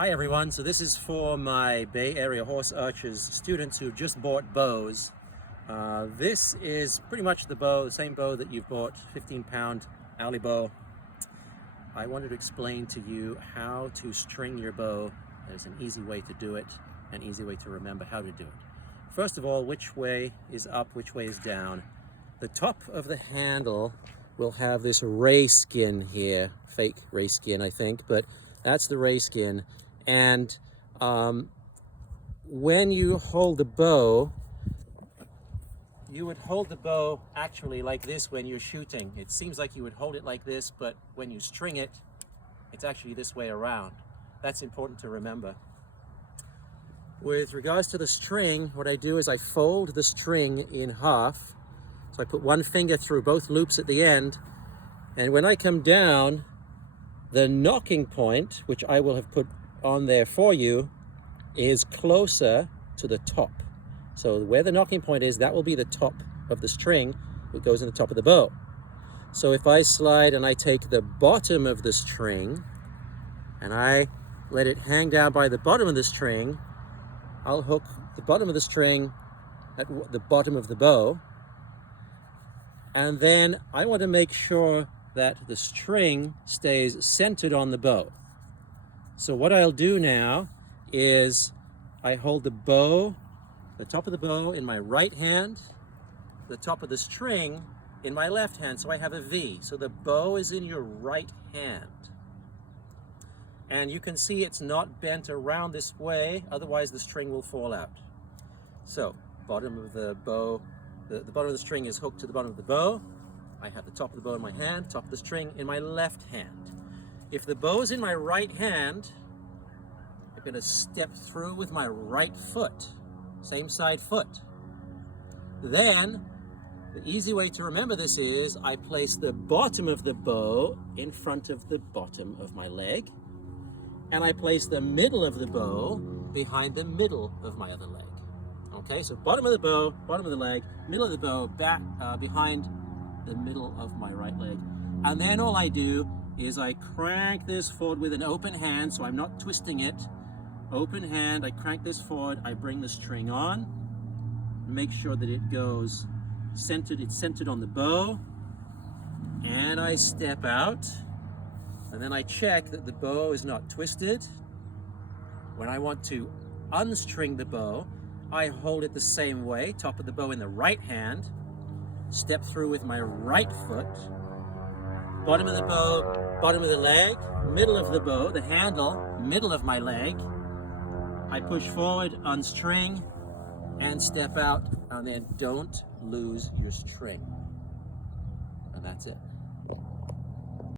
Hi everyone, so this is for my Bay Area Horse Archers students who've just bought bows. This is pretty much the same bow that you've bought, 15-pound alley bow. I wanted to explain to you how to string your bow. There's an easy way to do it, an easy way to remember how to do it. First of all, which way is up, which way is down? The top of the handle will have this ray skin here, fake ray skin I think, but that's the ray skin. And when you hold the bow, you would hold the bow actually like this when you're shooting. It seems like you would hold it like this, but when you string it, it's actually this way around. That's important to remember. With regards to the string, what I do is I fold the string in half. So I put one finger through both loops at the end, and when I come down, the knocking point, which I will have put on there for you, is closer to the top. So where the knocking point is, that will be the top of the string that goes in the top of the bow. So if I slide and I take the bottom of the string and I let it hang down by the bottom of the string, I'll hook the bottom of the string at the bottom of the bow. And then I want to make sure that the string stays centered on the bow. So what I'll do now is I hold the bow, the top of the bow in my right hand, the top of the string in my left hand, so I have a V. So the bow is in your right hand. And you can see it's not bent around this way, otherwise the string will fall out. So bottom of the bow, the bottom of the string is hooked to the bottom of the bow. I have the top of the bow in my hand, top of the string in my left hand. If the bow is in my right hand, I'm going to step through with my right foot, same side foot. Then, the easy way to remember this is I place the bottom of the bow in front of the bottom of my leg, and I place the middle of the bow behind the middle of my other leg. Okay, so bottom of the bow, bottom of the leg, middle of the bow, back behind the middle of my right leg. And then all I do is I crank this forward with an open hand, so I'm not twisting it. Open hand, I crank this forward, I bring the string on, make sure that it goes centered, it's centered on the bow, and I step out, and then I check that the bow is not twisted. When I want to unstring the bow, I hold it the same way, top of the bow in the right hand, step through with my right foot, bottom of the bow, bottom of the leg, middle of the bow, the handle, middle of my leg. I push forward, unstring, and step out, and then don't lose your string. And that's it.